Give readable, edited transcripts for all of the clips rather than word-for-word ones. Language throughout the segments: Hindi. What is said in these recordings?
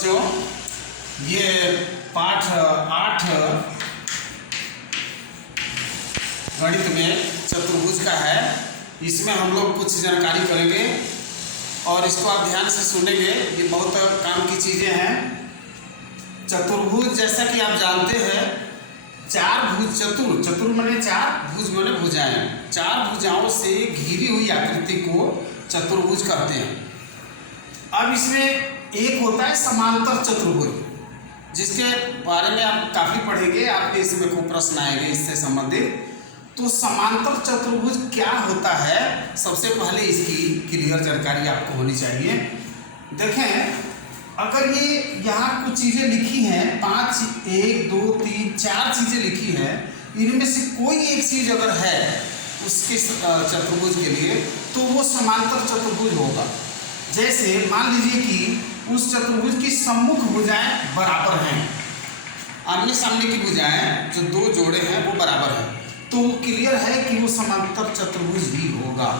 बच्चों, ये पाठ 8 गणित में चतुर्भुज का है। इसमें हम लोग कुछ जानकारी करेंगे और इसको आप ध्यान से सुनेंगे। ये बहुत काम की चीज़ें हैं। चतुर्भुज जैसा कि आप जानते हैं, चार भुज, चतुर माने चार, भुज माने भुजाएं। चार भुजाओं से घिरी हुई आकृति को चतुर्भुज कहते हैं। अब इसमें एक होता है समांतर चतुर्भुज, जिसके बारे में आप काफ़ी पढ़ेंगे, आपके इसमें खूब प्रश्न आएंगे इससे संबंधित। तो समांतर चतुर्भुज क्या होता है, सबसे पहले इसकी क्लियर जानकारी आपको होनी चाहिए। देखें, अगर ये यहाँ कुछ चीज़ें लिखी हैं, 5, 1, 2, 3, 4 चीज़ें लिखी हैं, इनमें से कोई एक चीज़ अगर है उसके चतुर्भुज के लिए, तो वो समांतर चतुर्भुज होगा। जैसे मान लीजिए कि उस चतुर्भुज की सम्मुख भुजाएं बराबर हैं, आमने सामने की भुजाएं जो दो जोड़े हैं वो बराबर हैं, तो वो क्लियर है कि वो समांतर चतुर्भुज ही होगा।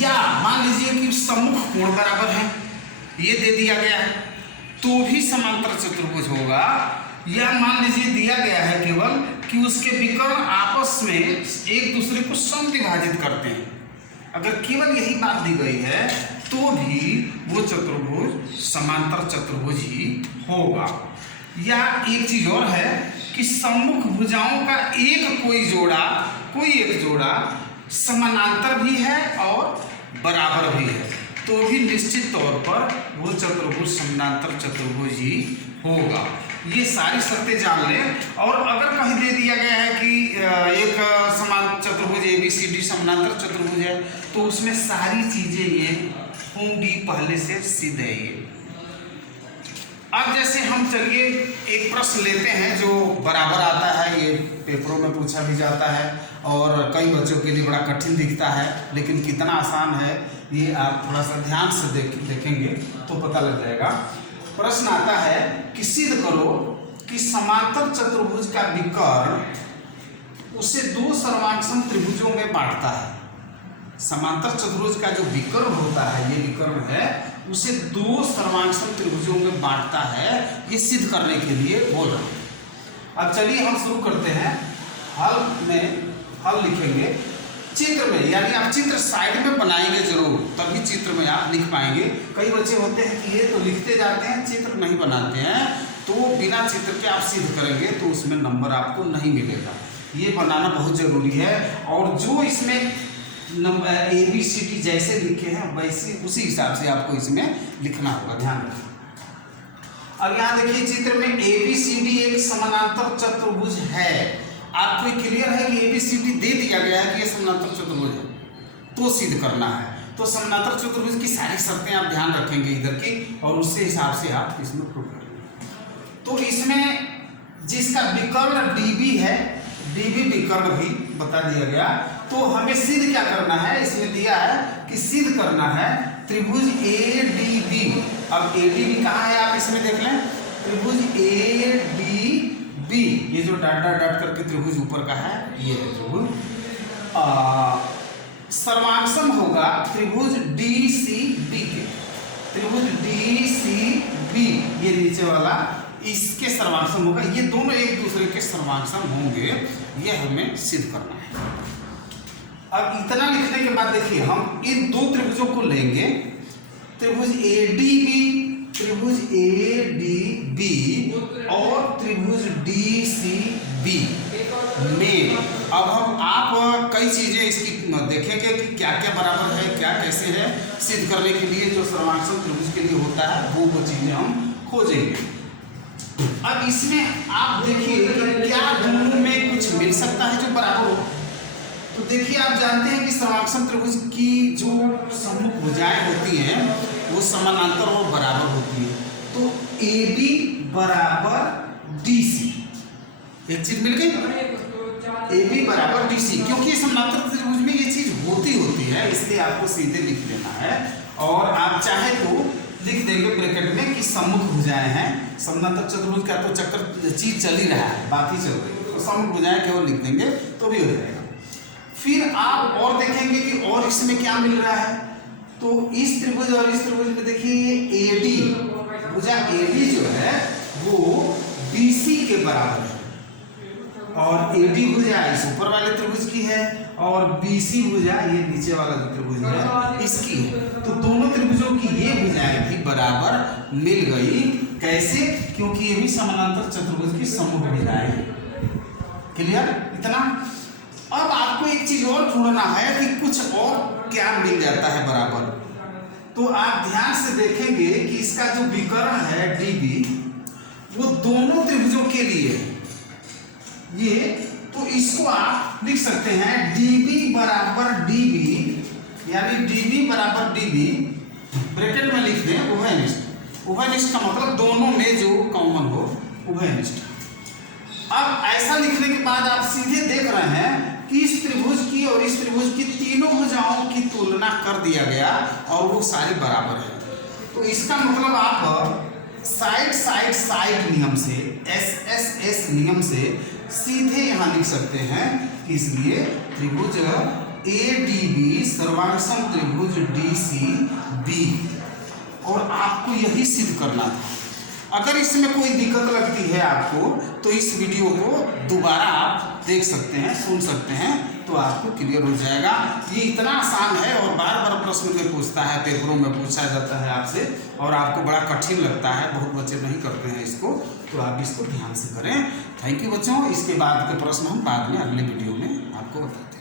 या मान लीजिए कि सम्मुख कोण बराबर है, ये दे दिया गया है, तो भी समांतर चतुर्भुज होगा। या मान लीजिए दिया गया है केवल कि उसके विकर्ण आपस में एक दूसरे को समद्विभाजित करते हैं, अगर केवल यही बात दी गई है तो भी वो चतुर्भुज समांतर चतुर्भुज ही होगा। या एक चीज और है कि सम्मुख भुजाओं का कोई एक जोड़ा समानांतर भी है और बराबर भी है, तो भी निश्चित तौर पर वो चतुर्भुज समानांतर चतुर्भुज ही होगा। ये सारी शर्तें जान लें। और अगर कहीं दे दिया गया है कि एक समान चतुर्भुज ABCD समानांतर चतुर्भुज है, तो उसमें सारी चीजें ये होंगी, पहले से सिद्ध है ये। अब जैसे हम चलिए एक प्रश्न लेते हैं जो बराबर आता है, ये पेपरों में पूछा भी जाता है और कई बच्चों के लिए बड़ा कठिन दिखता है, लेकिन कितना आसान है ये आप थोड़ा सा ध्यान से देखेंगे तो पता लग जाएगा। प्रश्न आता है कि सिद्ध करो कि समांतर चतुर्भुज का विकर्ण उसे दो सर्वांगसम त्रिभुजों में बांटता है। समांतर चतुर्भुज का जो विकर्ण होता है, ये विकर्ण है, उसे दो सर्वांगसम त्रिभुजों में बांटता है, ये सिद्ध करने के लिए बोल रहा हूं। अब चलिए हम शुरू करते हैं। हल लिखेंगे चित्र में, यानी आप चित्र साइड में बनाएंगे जरूर, तभी चित्र में आप लिख पाएंगे। कई बच्चे होते हैं कि ये तो लिखते जाते हैं, चित्र नहीं बनाते हैं, तो बिना चित्र के आप सिद्ध करेंगे तो उसमें नंबर आपको नहीं मिलेगा। ये बनाना बहुत जरूरी है। और जो इसमें ABCD जैसे लिखे हैं वैसे उसी हिसाब से आपको इसमें लिखना होगा, ध्यान रखिए। अब यहाँ देखिए चित्र में ABCD एक समानांतर चतुर्भुज है। आपको क्लियर है कि ABCD दे दिया गया है कि ये समानांतर चतुर्भुज है, तो सिद्ध करना है। तो समानांतर चतुर्भुज की सारी शर्तें आप ध्यान रखेंगे इधर की, और उससे हिसाब से आप इसमें प्रूव करेंगे। तो इसमें जिसका विकर्ण DB है, DB विकर्ण भी बता दिया गया, तो हमें सिद्ध क्या करना है, इसमें दिया है कि सिद्ध करना है त्रिभुज ADB। अब ADB कहाँ है आप इसमें देख लें, त्रिभुज ADB, ये जो डॉट करके त्रिभुज ऊपर का है, ये है त्रिभुज। सर्वांगसम होगा त्रिभुज DCB के, त्रिभुज DCB ये नीचे वाला, इसके सर्वांगसम होगा। ये दोनों एक दूसरे के सर्वांगसम होंगे, ये हमें सिद्ध करना है। अब इतना लिखने के बाद देखिए हम इन दो त्रिभुजों को लेंगे, त्रिभुज ADB और त्रिभुज DCB में। अब आप कई चीजें इसकी देखेंगे कि क्या क्या बराबर है, क्या कैसे है, सिद्ध करने के लिए जो सर्वांगसम त्रिभुज के लिए होता है वो चीजें हम खोजेंगे। अब इसमें आप देखिए क्या दोनों में कुछ मिल सकता है जो बराबर हो। तो देखिए आप जानते हैं कि सर्वांगसम त्रिभुज की जो सम्मुख भुजाएं होती हैं वो समानांतर और बराबर होती है। तो AB बराबर DC, एक चीज मिल गई, AB बराबर DC, क्योंकि समानांतर त्रिभुज में ये चीज होती है, इसलिए आपको सीधे लिख देना है। और आप चाहे तो लिख देंगे ब्रैकेट में कि सम्मुख भुजाएं हैं। समांतर चतुर्भुज का तो चक्कर चीज चल ही रहा है, बात ही चल रही है, तो सम्मुख भुजाएं केवल लिख देंगे तो भी हो जाएगा। फिर आप और देखेंगे कि और इसमें क्या मिल रहा है। तो इस त्रिभुज और इस त्रिभुज में देखिए AD भुजा या AD जो है वो BC के बराबर है, और AD भुजा इस ऊपर वाले त्रिभुज की है और BC भुजा ये नीचे वाला जो त्रिभुज है इसकी है। तो दोनों त्रिभुजों की ये भुजाएं भी बराबर मिल गई। कैसे? क्योंकि ये भी समानांतर चतुर्भुज की समूह भुजाएं हैं। क्लियर? इतना। अब आपको एक चीज और ढूंढना है कि कुछ और क्या मिल जाता है बराबर। तो आप ध्यान से देखेंगे कि इसका जो विकर्ण है DB वो दोनों त्रिभुजों के लिए ये, तो इसको आप लिख सकते हैं DB बराबर DB, यानी DB बराबर DB ब्रैकेट में लिख दें उभयनिष्ठ। उभयनिष्ठ का मतलब दोनों में जो कॉमन हो, उभयनिष्ठ। अब ऐसा लिखने के बाद आप सीधे देख रहे हैं कि इस त्रिभुज की और इस त्रिभुज की तीनों भुजाओं की तुलना कर दिया गया और वो सारी बराबर है। तो इसका मतलब आप साइड नियम से, SSS नियम से सीधे यहां लिख सकते हैं कि इसलिए त्रिभुज ADB सर्वांग सम त्रिभुज DCB, और आपको यही सिद्ध करना था। अगर इसमें कोई दिक्कत लगती है आपको तो इस वीडियो को दोबारा आप देख सकते हैं, सुन सकते हैं, तो आपको क्लियर हो जाएगा। ये इतना आसान है और बार बार प्रश्न में पूछता है, पेपरों में पूछा जाता है आपसे, और आपको बड़ा कठिन लगता है, बहुत बच्चे नहीं करते हैं इसको, तो आप इसको ध्यान से करें। थैंक यू बच्चों। इसके बाद के प्रश्न हम बाद में अगले वीडियो में आपको बताते हैं।